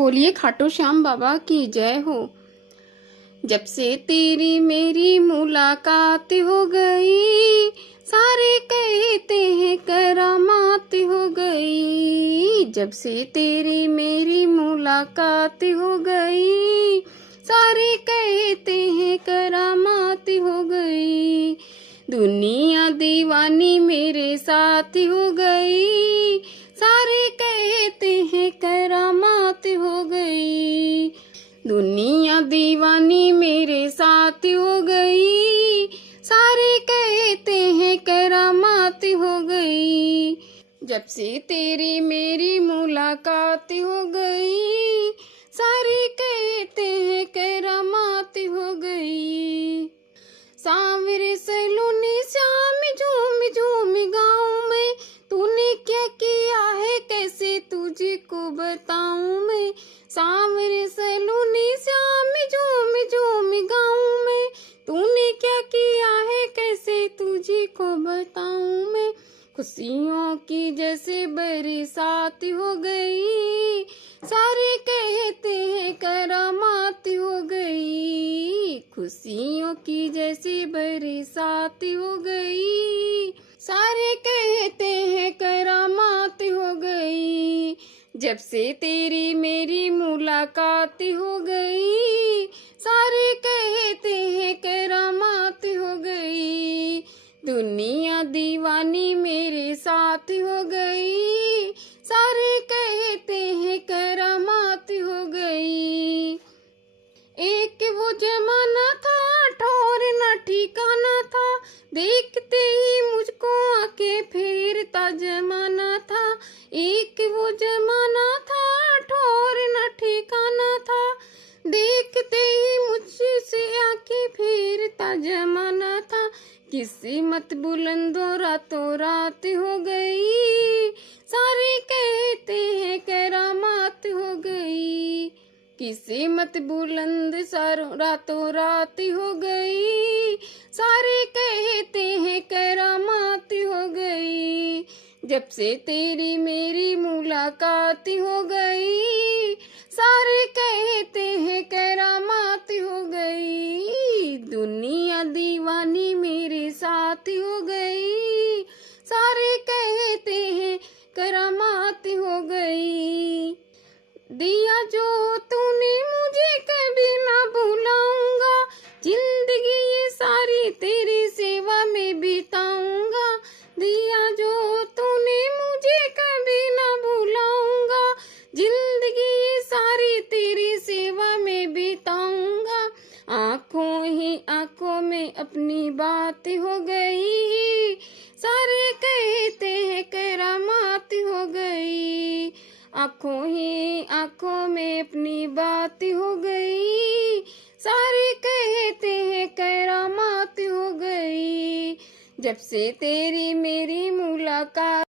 बोलिए खाटू श्याम बाबा की जय हो। जब से तेरी मेरी मुलाकात हो गई, सारे कहते हैं करामात हो गई। जब से तेरी मेरी मुलाकात हो गई, सारे कहते हैं करामात हो गई। दुनिया दीवानी मेरे साथ हो गई, सारे कहते हैं करामात हो गई। दुनिया दीवानी मेरे साथ हो गई, सारे कहते हैं करामात हो गई। जब से तेरी मेरी मुलाकात हो गई, सारे कहते हैं करामात हो गई। सांवरे सैलूनी श्याम झूम झूम गाँव में, तूने क्या किया है कैसे तुझको बताऊं मैं। सांवरे सैलूनी श्याम झूम झूम गाँव में, तूने क्या किया है कैसे तुझको बताऊं मैं। खुशियों की जैसे बरसात हो गई, सारे कहते हैं करामात हो गई। खुशियों की जैसी बरसात हो गई, सारे कहते हैं करामात हो गई। जब से तेरी मेरी मुलाकात हो गई, सारे कहते हैं करामात हो गई। दुनिया दीवानी मेरे साथ हो गई, सारे कहते हैं करामात हो गई। एक वो जमाना था ठौर न ठिकाना था, देखते ही मुझको आके फेरता जमाना था। एक वो जमाना था ठौर न ठिकाना था, देखते ही मुझसे आके फेरता जमाना था। किस्मत बुलंदों रातों रात हो गई, सारे कहते हैं करामात हो गई। किस्मत बुलंद सारों रातों रात हो गई, सारे कहते हैं करामात हो गई। जब से तेरी मेरी मुलाकात हो गई, सारे कहते हैं करामात हो गई। दुनिया दीवानी मेरे साथ हो गई, सारे कहते हैं करामात हो गई। दिया जो तूने मुझे कभी ना भुलाऊंगा, जिंदगी ये सारी तेरी सेवा में बिताऊंगा। दिया जो तूने मुझे कभी ना भुलाऊंगा, जिंदगी ये सारी तेरी सेवा में बिताऊंगा। आंखों ही आंखों में अपनी बात हो गई, सारे कहते हैं करामात हो गई। आंखों ही आंखों में अपनी बात हो गई, सारे कहते हैं करामात हो गई। जब से तेरी मेरी मुलाकात